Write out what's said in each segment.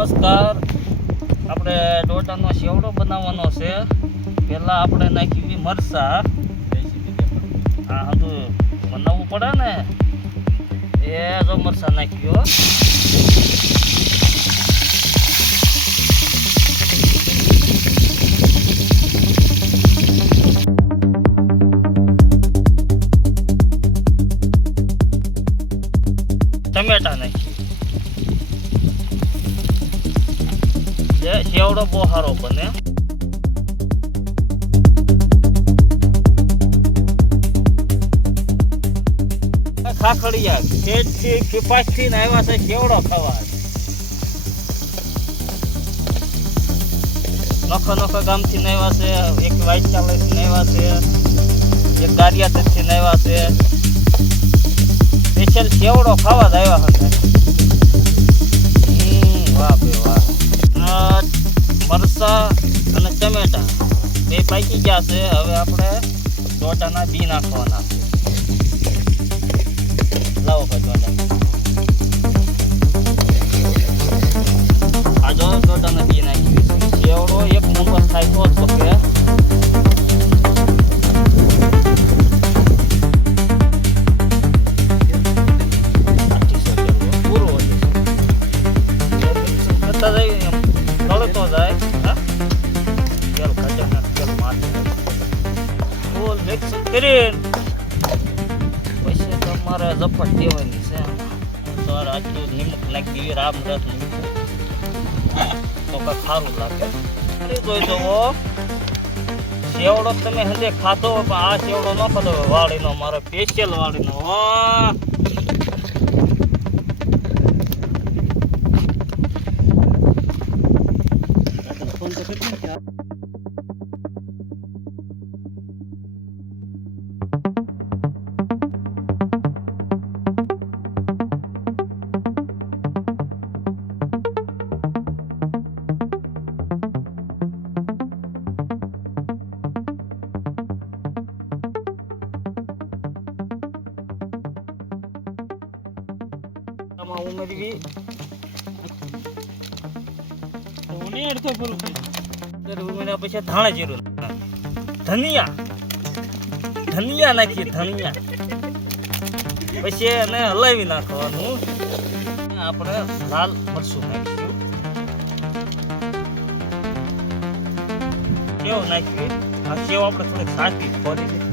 નમસ્કાર. આપણે ડોટાનો શેવડો બનાવવાનો છે. પહેલાં આપણે નાખી મરસા હા હજુ બનાવવું પડે ને? એ જો મરસા નાખ્યો ટમેટા નાખી સેવડો બહુ સારો બને. ખાખડિયા ખેતથી કપાસથી આવ્યા છે સેવડો ખાવા નખો નખો ગામથી આવ્યા છે, એક વાઇટ ચાલેથી આવ્યા છે, એક ગારિયાતરથી ને આવ્યા છે. સ્પેશિયલ સેવડો ખાવા જ આવ્યા હતા મરસા અને ટમેટાં બે પાકી ગયા છે. હવે આપણે ટોટાના બી નાખવાના. છે પછી તમારે ઝપટ દેવાની છે. સર, આટલું નિમક નાખી રામ રસ તો કાંઈ સારું લાગે. ફરી જોઈ જવો સેવડો તમે હંદે ખાધો પણ આ સેવડો ન હોય વાળીનો મારો સ્પેશિયલ વાળીનો વાહ! આમાં જીરું ધનિયા. ધનિયા નાખીએ, ધનિયા. પછી એને હલાવી નાખવાનું. આપણે લાલ મરચું નાખીશું. કેવું નાખ્યું આ સેવ આપણે થોડીક સાચી ફોડી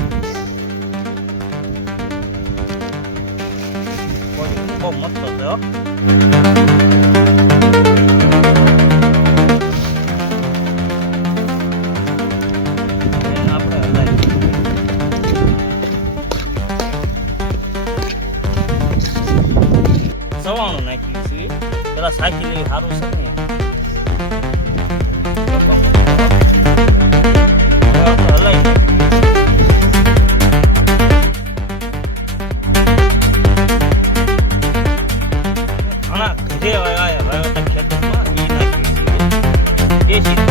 બહુ મસ્ત છે સવાણું નાખ્યું છે પેલા સાકી લેવી સારું છે ને ગયો ઘણા આપણે કરીએ છીએ.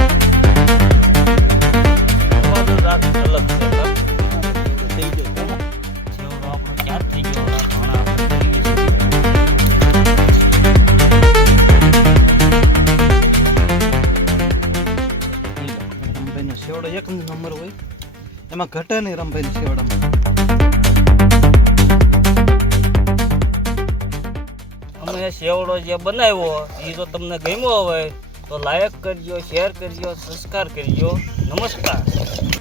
રમભાઈનો સેવડો એક નંબર હોય એમાં ઘટે નહીં રમભાઈ સેવડામાં અમે સેવડો જે બનાવ્યો એ જો તમને ગમ્યો હોય તો લાઈક કરજો શેર કરજો સબસ્ક્રાઈબ કરજો. નમસ્કાર.